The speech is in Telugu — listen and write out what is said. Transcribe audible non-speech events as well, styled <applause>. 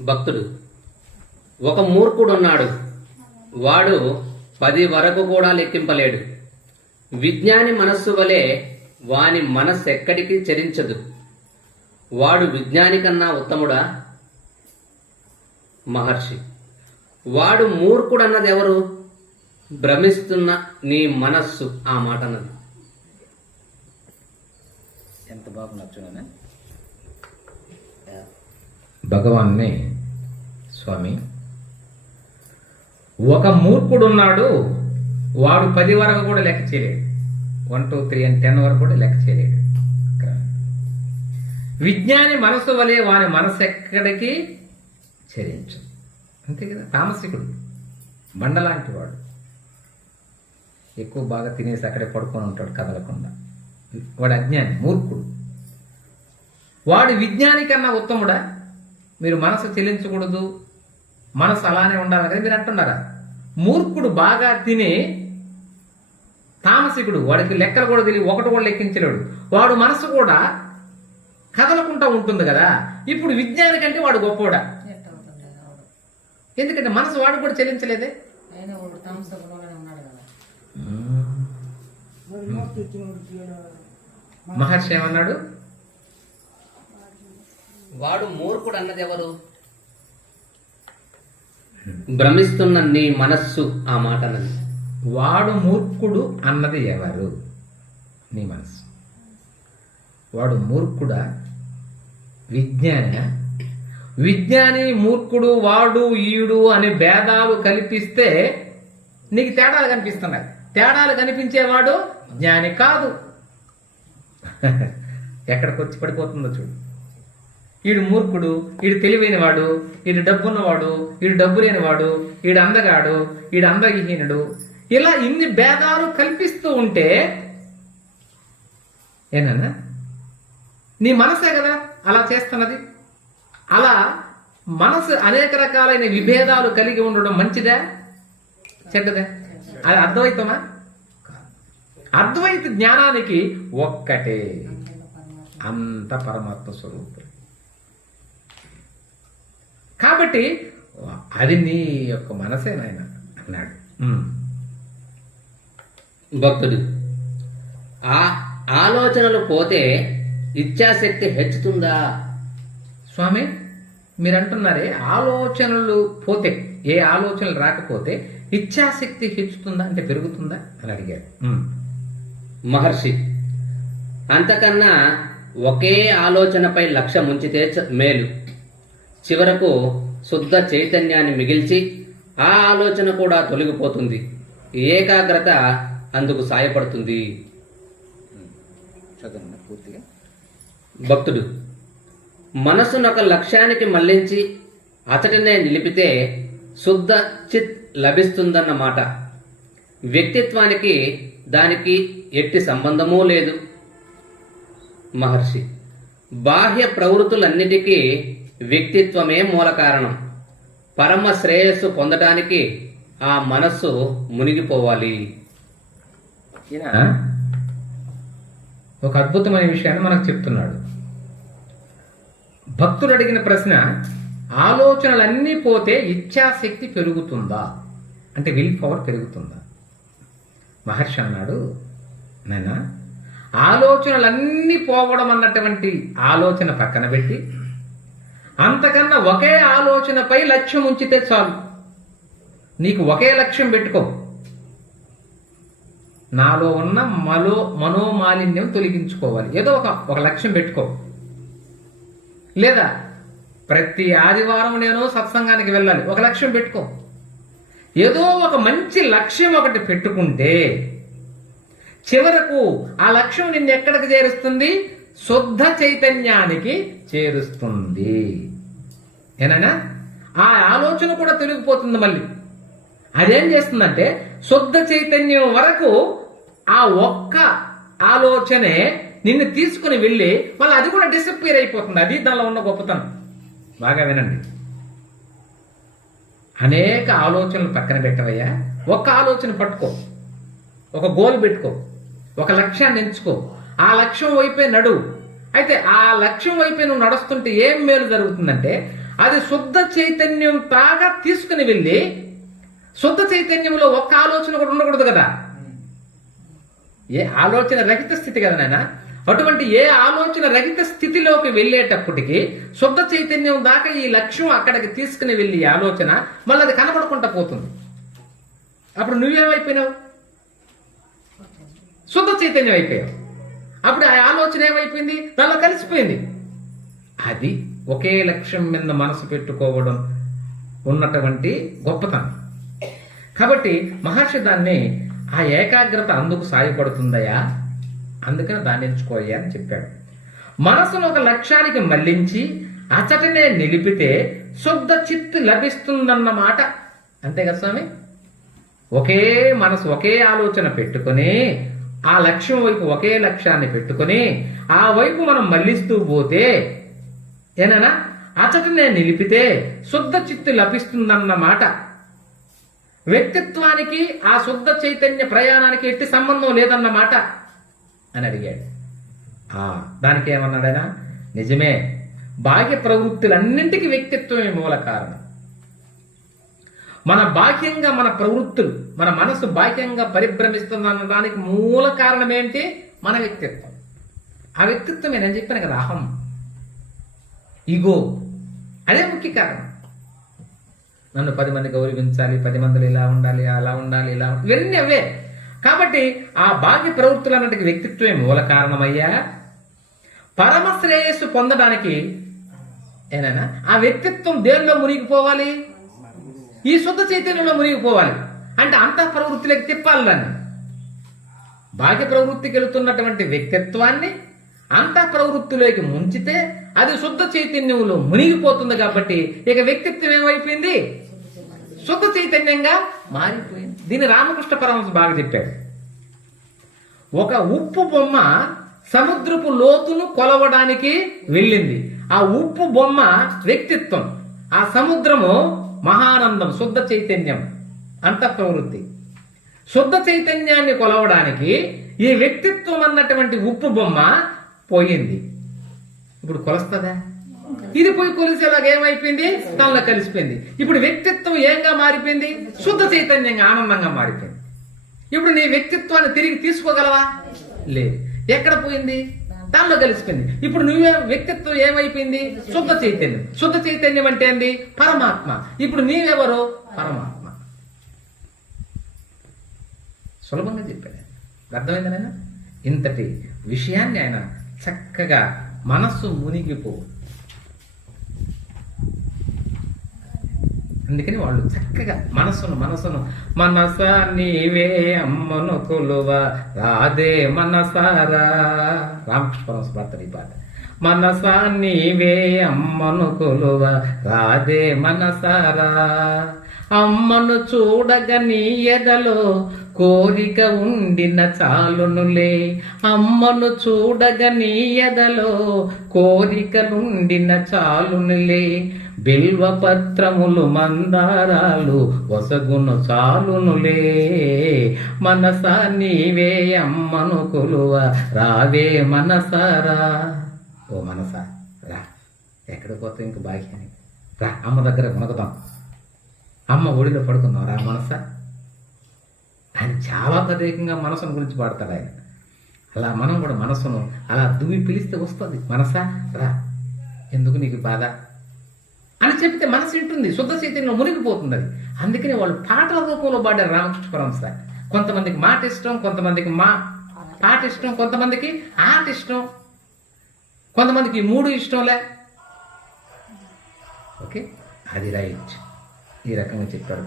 భక్తుడు. ఒక మూర్ఖుడు ఉన్నాడు వాడు పది వరకు కూడా లెక్కింపలేడు. విజ్ఞాని మనస్సు వలె వాని మనస్సు ఎక్కడికి చరించదు. వాడు విజ్ఞాని కన్నా ఉత్తముడా? మహర్షి. వాడు మూర్ఖుడన్నది ఎవరు? భ్రమిస్తున్న నీ మనస్సు ఆ మాట అన్నది ఎంత బాగా నచ్చునా భగవాన్ని స్వామి. ఒక మూర్ఖుడున్నాడు వాడు పది వరకు కూడా లెక్క చేయలేడు. One two three and ten వరకు కూడా లెక్క చేయలేడు. విజ్ఞాని మనసు వలె వాని మనసు ఎక్కడికి చరించు అంతే కదా? తామసికుడు బండలాంటి వాడు. ఎక్కువ బాగా తినేసి అక్కడే పడుకొని ఉంటాడు కదలకుండా. వాడు అజ్ఞాని మూర్ఖుడు. వాడు విజ్ఞాని కన్నా ఉత్తముడా? మీరు మనసు చెల్లించకూడదు. మనసు అలానే ఉండాలి కదా మీరు అంటున్నారా? మూర్ఖుడు బాగా తిని తామసికుడు వాడికి లెక్కలు కూడా తెలియ ఒకటి కూడా లెక్కించలేడు. వాడు మనసు కూడా కదలకుండా ఉంటుంది కదా. ఇప్పుడు విజ్ఞాని కంటే వాడు గొప్పవాడా ఎందుకంటే మనసు వాడు కూడా చెల్లించలేదే? మహర్షి ఏమన్నాడు? వాడు మూర్ఖుడు అన్నది ఎవరు భ్రమిస్తున్న నీ మనస్సు ఆ మాట అన్నది వాడు మూర్ఖుడు అన్నది ఎవరు? నీ మనస్సు. వాడు మూర్ఖుడా? విజ్ఞాన విజ్ఞాని మూర్ఖుడు వాడు ఈడు అనే భేదాలు కల్పిస్తే నీకు తేడాలు కనిపిస్తున్నాయి. తేడాలు కనిపించేవాడు జ్ఞాని కాదు. <laughs> ఎక్కడికి వచ్చి పడిపోతుందో చూడు. ఈడు మూర్ఖుడు ఈడు తెలివైనవాడు ఈడు డబ్బున్నవాడు ఈడు డబ్బు లేనివాడు ఈడు అందగాడు ఈడు అందవిహీనుడు. ఇలా ఇన్ని భేదాలు కల్పిస్తూ ఉంటే ఏనన్నా? నీ మనసే కదా అలా చేస్తున్నది? అలా మనసు అనేక రకాలైన విభేదాలు కలిగి ఉండడం మంచిదా? చెడ్డదా? అది అద్వైతమా అద్వైత జ్ఞానానికి ఒక్కటే. అంత పరమాత్మ స్వరూపం. కాబట్టి అది నీ యొక్క మనసే నాయన అన్నాడు. భక్తుడు ఆ ఆలోచనలు పోతే ఇచ్ఛాశక్తి హెచ్చుతుందా స్వామి మీరు అంటున్నారే ఆలోచనలు పోతే ఏ ఆలోచనలు రాకపోతే ఇచ్ఛాశక్తి హెచ్చుతుందా అంటే పెరుగుతుందా అని అడిగారు. మహర్షి అంతకన్నా ఒకే ఆలోచనపై లక్ష్యం ఉంచితే మేలు చివరకు శుద్ధ చైతన్యాన్ని మిగిల్చి ఆ ఆలోచన కూడా తొలగిపోతుంది. ఏకాగ్రత అందుకు సాయపడుతుంది. భక్తుడు మనసును ఒక లక్ష్యానికి మళ్ళించి అతడినే నిలిపితే శుద్ధ చిత్ లభిస్తుందన్నమాట. వ్యక్తిత్వానికి దానికి ఎట్టి సంబంధమూ లేదు. మహర్షి బాహ్య ప్రవృత్తులన్నిటికీ వ్యక్తిత్వమే మూల కారణం. పరమ శ్రేయస్సు పొందటానికి ఆ మనస్సు మునిగిపోవాలి. ఈయన ఒక అద్భుతమైన విషయాన్ని మనకు చెప్తున్నాడు. భక్తుడు అడిగిన ప్రశ్న ఆలోచనలన్నీ పోతే ఇచ్ఛాశక్తి పెరుగుతుందా? అంటే విల్ పవర్ పెరుగుతుందా? మహర్షి అన్నాడు నాయనా ఆలోచనలన్నీ పోవడం అన్నటువంటి ఆలోచన పక్కన పెట్టి అంతకన్నా ఒకే ఆలోచనపై లక్ష్యం ఉంచితే చాలు. నీకు ఒకే లక్ష్యం పెట్టుకో. నాలో ఉన్న మలో మనోమాలిన్యం తొలగించుకోవాలి. ఏదో ఒక ఒక లక్ష్యం పెట్టుకో. లేదా ప్రతి ఆదివారం నేను సత్సంగానికి వెళ్ళాలి. ఒక లక్ష్యం పెట్టుకో. ఏదో ఒక మంచి లక్ష్యం ఒకటి పెట్టుకుంటే చివరకు ఆ లక్ష్యం నిన్ను ఎక్కడికి చేరుస్తుంది? శుద్ధ చైతన్యానికి చేరుస్తుంది. ఏనైనా ఆ ఆలోచన కూడా తొలగిపోతుంది మళ్ళీ. అదేం చేస్తుందంటే శుద్ధ చైతన్యం వరకు ఆ ఒక్క ఆలోచనే నిన్ను తీసుకుని వెళ్ళి మళ్ళీ అది కూడా డిసప్పియర్ అయిపోతుంది. అది దానిలో ఉన్న గొప్పతనం. బాగా వినండి. అనేక ఆలోచనలు పక్కన పెట్టవయ్యా. ఒక్క ఆలోచన పట్టుకో. ఒక గోల్ పెట్టుకో. ఒక లక్ష్యాన్ని ఎంచుకో. ఆ లక్ష్యం వైపే నడు. అయితే ఆ లక్ష్యం వైపే నువ్వు నడుస్తుంటే ఏం మేలు జరుగుతుందంటే అది శుద్ధ చైతన్యం తాగా తీసుకుని వెళ్ళి శుద్ధ చైతన్యంలో ఒక్క ఆలోచన కూడా ఉండకూడదు కదా? ఏ ఆలోచన రహిత స్థితి కదా నాయన? అటువంటి ఏ ఆలోచన రహిత స్థితిలోకి వెళ్ళేటప్పటికి శుద్ధ చైతన్యం దాకా ఈ లక్ష్యం అక్కడికి తీసుకుని వెళ్ళి ఆలోచన మళ్ళీ అది కనబడకుండా పోతుంది. అప్పుడు నువ్వేమైపోయినావు? శుద్ధ చైతన్యం అయిపోయావు. అప్పుడు ఆ ఆలోచన ఏమైపోయింది? దానిలో కలిసిపోయింది. అది ఒకే లక్ష్యం మీద మనసు పెట్టుకోవడం ఉన్నటువంటి గొప్పతనం. కాబట్టి మహర్షి దాన్ని ఆ ఏకాగ్రత అందుకు సాయపడుతుందయా? అందుకని దాన్ని ఎంచుకోయ్యా అని చెప్పాడు. మనసును ఒక లక్ష్యానికి మళ్ళించి అచటనే నిలిపితే శుద్ధ చిత్తు లభిస్తుందన్నమాట అంతే కదా స్వామి? ఒకే మనసు ఒకే ఆలోచన పెట్టుకుని ఆ లక్ష్యం వైపు ఒకే లక్ష్యాన్ని పెట్టుకొని ఆ వైపు మనం మళ్ళిస్తూ పోతే ఏనా అతటినే నిలిపితే శుద్ధ చిత్తు లభిస్తుందన్నమాట వ్యక్తిత్వానికి ఆ శుద్ధ చైతన్య ప్రయాణానికి ఎట్టి సంబంధం లేదన్నమాట అని అడిగాడు. ఆ దానికి ఏమన్నాడైనా నిజమే. బాహ్య ప్రవృత్తులన్నింటికి వ్యక్తిత్వమే మూల కారణం. మన బాహ్యంగా మన ప్రవృత్తులు మన మనసు బాహ్యంగా పరిభ్రమిస్తుంది అనడానికి మూల కారణం ఏంటి మన వ్యక్తిత్వం. ఆ వ్యక్తిత్వం నేను చెప్పాను కదా అహం. ఇగో. అదే ముఖ్య కారణం. నన్ను పది మంది గౌరవించాలి పది మందిలో ఇలా ఉండాలి అలా ఉండాలి ఇలా ఇవన్నీ అవే. కాబట్టి ఆ బాహ్య ప్రవృత్తులన్నిటికీ వ్యక్తిత్వమే మూల కారణమయ్యా. పరమ శ్రేయస్సు పొందడానికి ఏనైనా ఆ వ్యక్తిత్వం దేనిలో మునిగిపోవాలి? ఈ శుద్ధ చైతన్యంలో మునిగిపోవాలి. అంటే అంతః ప్రవృత్తిలోకి తిప్పాలి దాన్ని. బాహ్య ప్రవృత్తికి వెళుతున్నటువంటి వ్యక్తిత్వాన్ని అంతః ప్రవృత్తిలోకి ముంచితే అది శుద్ధ చైతన్యంలో మునిగిపోతుంది కాబట్టి ఇక వ్యక్తిత్వం ఏమైపోయింది? శుద్ధ చైతన్యంగా మారిపోయింది. దీన్ని రామకృష్ణ పరమహంస బాగా చెప్పాడు. ఒక ఉప్పు బొమ్మ సముద్రపు లోతును కొలవడానికి వెళ్ళింది. ఆ ఉప్పు బొమ్మ వ్యక్తిత్వం. ఆ సముద్రము మహా ఆనందం శుద్ధ చైతన్యం అంతఃప్రవృత్తి. శుద్ధ చైతన్యాన్ని కొలవడానికి ఈ వ్యక్తిత్వం అన్నటువంటి ఉప్పు బొమ్మ పోయింది. ఇప్పుడు కొలుస్తుందా? ఇది పోయి కొలిసేలాగా ఏమైపోయింది? తనలో కలిసిపోయింది. ఇప్పుడు వ్యక్తిత్వం ఏంగా మారిపోయింది? శుద్ధ చైతన్యంగా ఆనందంగా మారిపోయింది. ఇప్పుడు నీ వ్యక్తిత్వాన్ని తిరిగి తీసుకోగలవా? లేదు. ఎక్కడ పోయింది? దానిలో కలిసిపోయింది ఇప్పుడు నువ్వే వ్యక్తిత్వం ఏమైపోయింది? శుద్ధ చైతన్యం. శుద్ధ చైతన్యం అంటే ఏంది? పరమాత్మ. ఇప్పుడు నీవెవరు? పరమాత్మ. సులభంగా చెప్పాడు ఆయన. నాయన? ఇంతటి విషయాన్ని ఆయన చక్కగా మనస్సు మునిగిపో అందుకని వాళ్ళు చక్కగా మనస్సును మనసును మనస నీవే అమ్మను కొలువ. రాదే మనసారా. రామకృష్ణ పరమహంస ఈ పాట. మనస నీవే అమ్మను కొలువ. రాదే మనసారా. అమ్మను చూడగ నీ ఎదలో కోరిక ఉండిన చాలునులే. అమ్మను చూడగ నీ ఎదలో కోరికలుండిన చాలునులే. బిల్వపత్రములు మందారాలు వసగును చాలునులే. మనస నీవే అమ్మను కొలువ రావే మనసారా ఓ మనసా రా. ఎక్కడ పోతే ఇంక భాగ్యాన్ని రా అమ్మ దగ్గర కొనకదాం అమ్మ ఒడిలో పడుకుందాం రా మనసా? ఆయన చాలా ప్రత్యేకంగా మనసును గురించి పాడతాడు ఆయన. అలా మనం కూడా మనసును అలా దువ్వి పిలిస్తే వస్తుంది. మనసా రా ఎందుకు నీకు బాధ? అని చెప్తే మనసు వింటుంది. శుద్ధ చైతన్యంలో మునిగిపోతుంది అది అందుకని వాళ్ళు పాటల రూపంలో పాడారు రామకృష్ణ పరమహంస కొంతమందికి మాట ఇష్టం కొంతమందికి మా పాట ఇష్టం కొంతమందికి ఆట ఇష్టం కొంతమందికి మూడు ఇష్టంలే. ఓకే? అది రాయొచ్చు ఈ రకంగా చెప్పారు.